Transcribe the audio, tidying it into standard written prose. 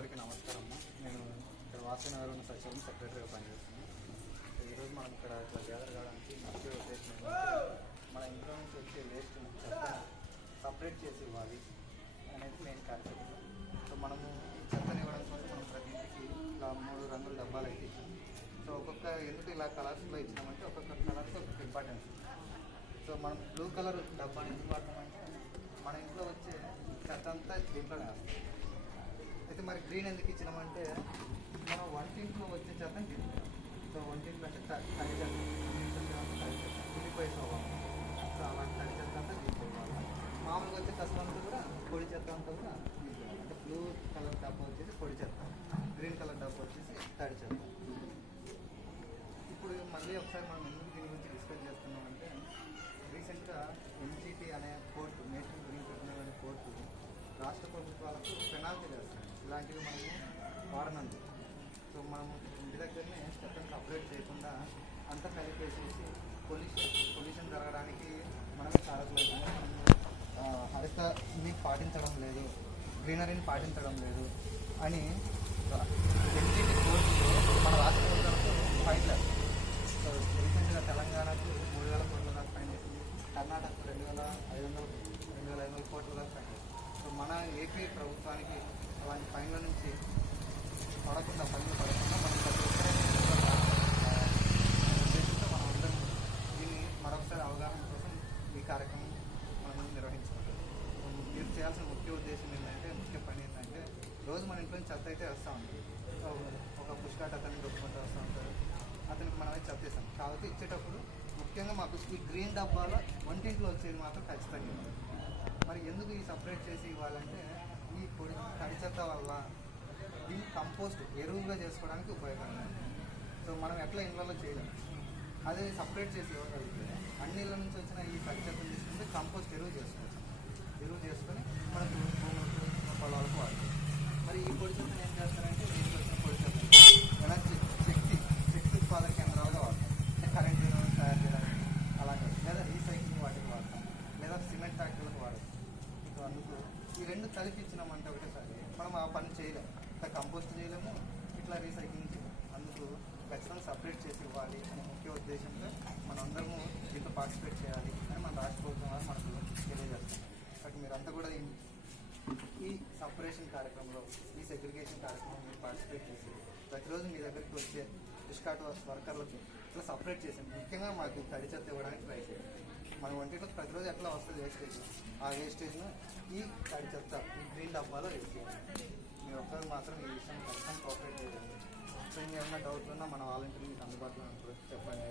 అందరికీ నమస్కారం అమ్మా. నేను ఇక్కడ వాసనగర్ ఉన్న సచివాలయం సెక్రటరీగా పనిచేస్తున్నాను. ఈరోజు మనం ఇక్కడ గ్యాదర్ కావడానికి ముఖ్య ఉద్దేశం మన ఇంట్లో నుంచి వచ్చే వేస్ట్ చెత్తను సపరేట్ చేసి ఇవ్వాలి అనేది మెయిన్ కాన్సెప్ట్. సో మనము ఈ చెత్తని ఇవ్వడం కోసం మనం ప్రతి ఇంటికి ఇలా 3 రంగుల డబ్బాలు అయితే ఇచ్చాము. సో ఒక్కొక్క ఎందుకు ఇలా కలర్స్లో ఇచ్చామంటే ఒక్కొక్క కలర్కి ఒక్కొక్క ఇంపార్టెన్స్. సో మనం బ్లూ కలర్ డబ్బాని ఎందుకు వాడతామంటే మన ఇంట్లో వచ్చే చెత్త అంతా దీంట్లోనే వస్తుంది. అయితే మరి గ్రీన్ ఎందుకు ఇచ్చినామంటే మనం వంటింట్లో వచ్చే చెత్తని తీసుకుంటాం. సో వంటింట్లో అంటే తడి చెత్త ఉల్లిపాయ స్వభావం, సో అలాంటి తడి చెత్త అంతా తీసుకోవాలి. మామూలుగా వచ్చే చెత్త అంతా కూడా పొడి చెత్త అంతా కూడా తీసుకోవాలి. అంటే బ్లూ కలర్ డబ్బా వచ్చేసి పొడి చెత్త, గ్రీన్ కలర్ డబ్బా వచ్చేసి తడి చెత్త. ఇప్పుడు మళ్ళీ ఒకసారి మనం ఎందుకు దీని గురించి డిస్కస్ చేస్తున్నామంటే రీసెంట్గా MGT అనే కోర్టు, నేషనల్ గ్రీన్ ట్రిబ్యునల్ అనే కోర్టు రాష్ట్ర ప్రభుత్వాలకు పెనాల్టీ వేస్తాయి ఇలాంటివి మనము వాడనందుకు. సో మనము ఇంటి దగ్గరనే చెత్తను సపరేట్ చేయకుండా అంతా కలిపేసేసి పొల్యూషన్ జరగడానికి మనమే కారకులు. మనము హరితని పాటించడం లేదు, గ్రీనరీని పాటించడం లేదు అని MGT కోర్టులో మన రాష్ట్ర ప్రభుత్వాలకు ఫైన్ వేస్తాం. సో రీసెంట్గా తెలంగాణకు 3,000 కోట్ల దాకా ఫైన్ వేసింది, కర్ణాటకకు 2,500 కోట్ల దాకా ఫైన్ వేసింది. సో మన ఏపీ ప్రభుత్వానికి అలాంటి ఫైన్ల నుంచి పడకుండా మనం ఉద్దేశంతో మనం అందరం దీన్ని మరొకసారి అవగాహన కోసం ఈ కార్యక్రమం మనం నిర్వహించుకుంటాం. మీరు చేయాల్సిన ముఖ్య ఉద్దేశం ఏంటంటే, ముఖ్య పని ఏంటంటే రోజు మన ఇంట్లో చెత్త అయితే వస్తూ ఉంటుంది. ఒక పుష్కాట్ అతన్ని దొరుకుంటూ వస్తూ ఉంటారు, అతనికి మనమే చెత్త ఇస్తాం. కాబట్టి ఇచ్చేటప్పుడు ముఖ్యంగా మాకు ఈ గ్రీన్ డబ్బాలో వంటింట్లో వచ్చేది మాత్రం ఖచ్చితంగా ఇవ్వాలి. మరి ఎందుకు ఈ సపరేట్ చేసి ఇవ్వాలంటే ఈ పొడి తడి చెత్త వల్ల దీన్ని కంపోస్ట్ ఎరువుగా చేసుకోవడానికి ఉపయోగపడుతుంది. సో మనం ఎట్లా ఇళ్ళలో చేయలేము, అదే సపరేట్ చేసి ఇవ్వగలిగితే అన్ని ఇళ్ళ నుంచి వచ్చిన ఈ తడి చెత్తను తీసుకుంటే కంపోస్ట్ ఎరువు చేసుకోవచ్చు. ఎరువు చేసుకొని మనకు భూములకు పొలాలకు వాడుతుంది. మరి ఈ పొడి చెత్తను ఏం చేస్తారంటే దీనికి వచ్చిన పొడి చెత్త ఎనర్జీ శక్తి ఉత్పాదక కేంద్రాలుగా వాడతాం. కరెంట్ తయారు చేయడానికి అలాగే, లేదా రీసైక్లింగ్ వాటికి వాడతాం, లేదా సిమెంట్ ఫ్యాక్టరీలకు వాడతాం. సో అందుకు ఈ రెండు కలిపి ఇచ్చినామంటే ఒకటేసారి మనం ఆ పని చేయలేము, ఇట్లా కంపోస్ట్ చేయలేము, ఇట్లా రీసైక్లింగ్ చేయలేము. అందుకు ఖచ్చితంగా సపరేట్ చేసి ఇవ్వాలి అనే ముఖ్య ఉద్దేశంతో మనందరము దీంట్లో పార్టిసిపేట్ చేయాలి అని మన రాష్ట్ర ప్రభుత్వం వారు మనకు తెలియజేస్తాం. బట్ మీరంతా కూడా ఈ సపరేషన్ కార్యక్రమంలో, ఈ సెగ్రిగేషన్ కార్యక్రమంలో మీరు పార్టిసిపేట్ చేసి ప్రతిరోజు మీ దగ్గరికి వచ్చే పుష్కాట్ వర్కర్లకు ఇట్లా సపరేట్ చేసాం. ముఖ్యంగా మాకు తడి చెత్త ఇవ్వడానికి ట్రై చేయండి. మన వంటిలో ప్రతిరోజు ఎట్లా వస్తుంది వేస్టేజ్, ఆ వేస్టేజ్ను ఈ తడి చెత్త ఈ గ్రీన్ డబ్బాలో వేసేయాలి. మీరు ఒక్కరు మాత్రం ఈ విషయం ఖచ్చితంగా కోఆపరేట్ చేయండి. సో ఇంకేమైనా డౌట్లు ఉన్నా మన వాలంటీర్లు మీకు అందుబాటులో చెప్పండి.